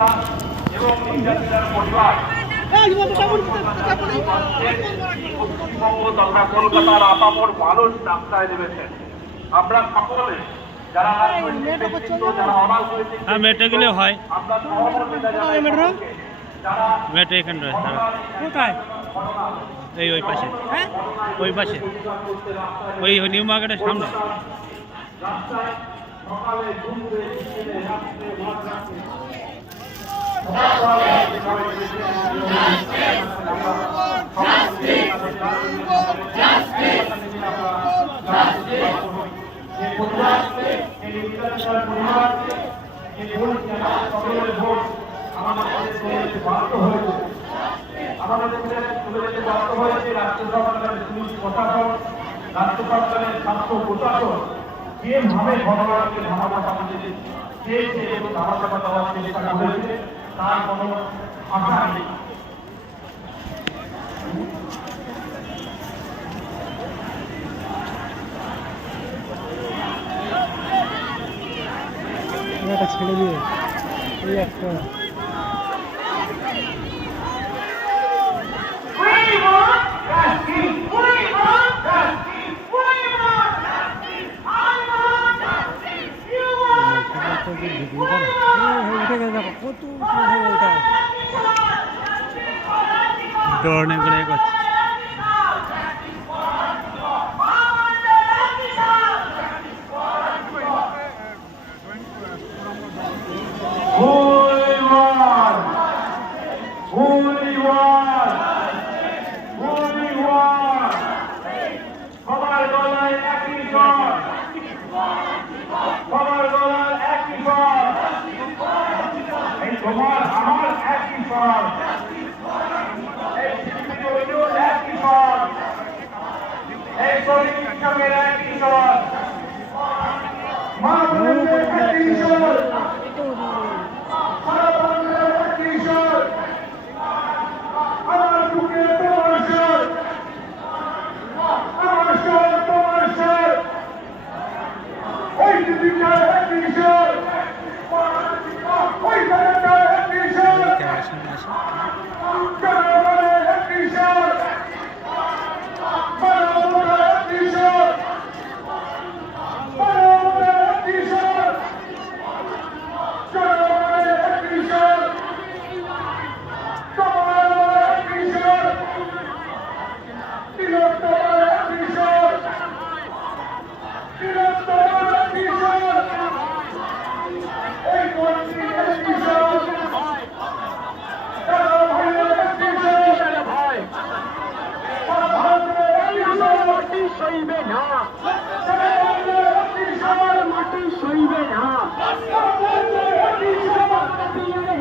এবং নির্যাতিতার পরিবার পশ্চিমবঙ্গ তথা কলকাতার আপামর মানুষ রাস্তায় নেমেছেন। আমরা সকলে যারা যারা অরাজনৈতিক হয় আমরা সহমর্মিতা জানাই মেটে এখানে রয়েছে কোথায় এই ওই পাশে ওই পাশে ওই নিউ মার্কেটের সামনে রাস্তায় সকালে দুপুরে বিকেলে রাত্রে মাঝরাতে রাজ্য সরকারের স্বাস্থ্য প্রশাসন যেভাবে ঘটনাকে ধামাচাপা দিয়েছে চেয়েছে এবং ধামাচাপা দেওয়ার চেষ্টা করেছে তার কোনো ভাষা নেই। ছেড়ে দিয়ে এই একটা দৌড়নে করে করছে সবার গলায় একই স্বর, সবার গলায় একই স্বর, এই তোমার আমার একই স্বর, এই শিল্পীর একই স্বর, এই শ্রমিক কৃষকের একই স্বর, মা বোনদের একই স্বর, সারা বাংলার একই স্বর, আমার বুকে তোমার স্বর, আমার স্বর তোমার স্বর, ওই দিদিটার একই স্বর, ওই দাদাটার একই স্বর, জনগণের একই স্বর, মানবতার একই স্বর, মানবতার একই স্বর, জনগণের একই স্বর, তোমার একই স্বর, তিলোত্তমার একই স্বর, তিলোত্তমার একই স্বর, এই মন্ত্রীর একই স্বর, তারা ভাইয়ের একই স্বর, তারা ভারতের একই স্বর, মাটি সইবে না, তারা ভারতের একই স্বর, মাটি সইবে না, তারা ভারতের একই স্বর,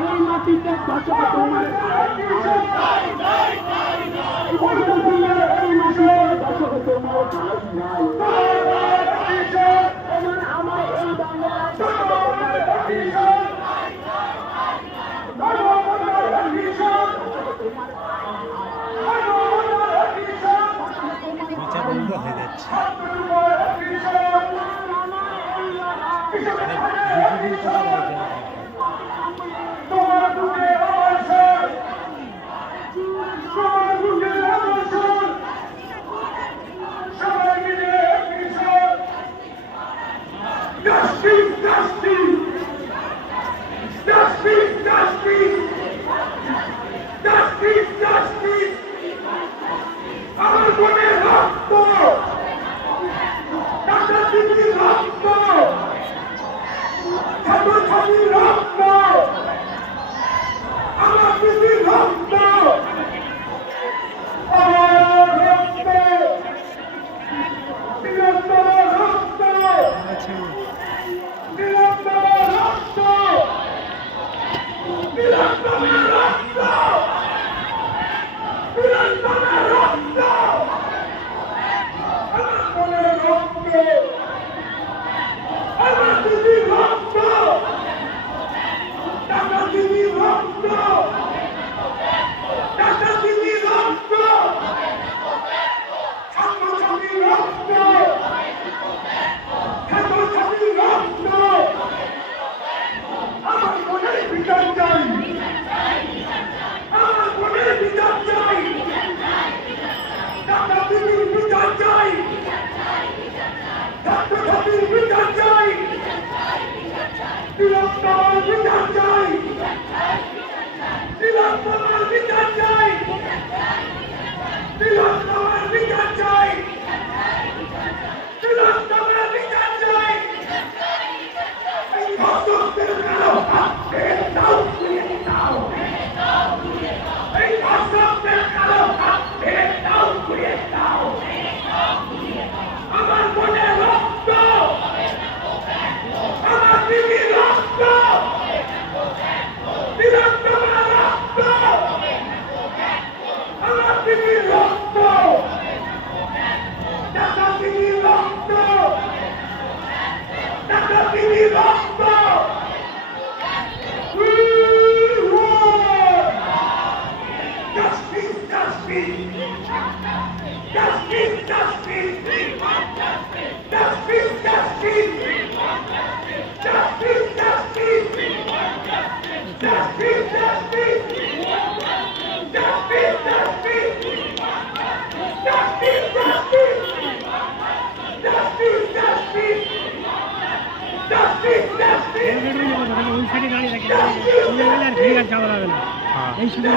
এই মাটিতে দশক তোমার একই স্বর, এই মাটিতে দশক তোমার ভাই নাই, একই স্বর, আমার এই বাংলার তোমার একই স্বর, মানবতার একই স্বর, মানবতার একই স্বর, বিচার বন্ধ হয়ে যাচ্ছে ছাত্রদের একই স্বর, তোমার বুকে আমার স্বর, তোমার বুকে আমার স্বর, সবাই মিলে একই স্বর, Justice, justice, justice, justice, justice, justice, আমার বোনের রক্ত, টাকা দিদির রক্ত, ছাত্রছাত্রীর রক্ত, আমার দিদির রক্ত, আমার রক্ত, তিলোত্তমার রক্ত, তিলোত্তমার রক্ত, তিলোত্তমার রক্ত, তিলোত্তমার রক্ত, আমার বোনের রক্ত, আমার দিদির রক্ত, টাকা দিদির রক্ত, টাকা দিদির রক্ত, ছাত্রছাত্রীর রক্ত, ছাত্রছাত্রীর রক্ত, আমার বোনের বিচার চাই। ওই সাইডে দাঁড়িয়ে থাকে আর ঘিরে আর যাওয়া যাবে না হ্যাঁ এই সুযোগ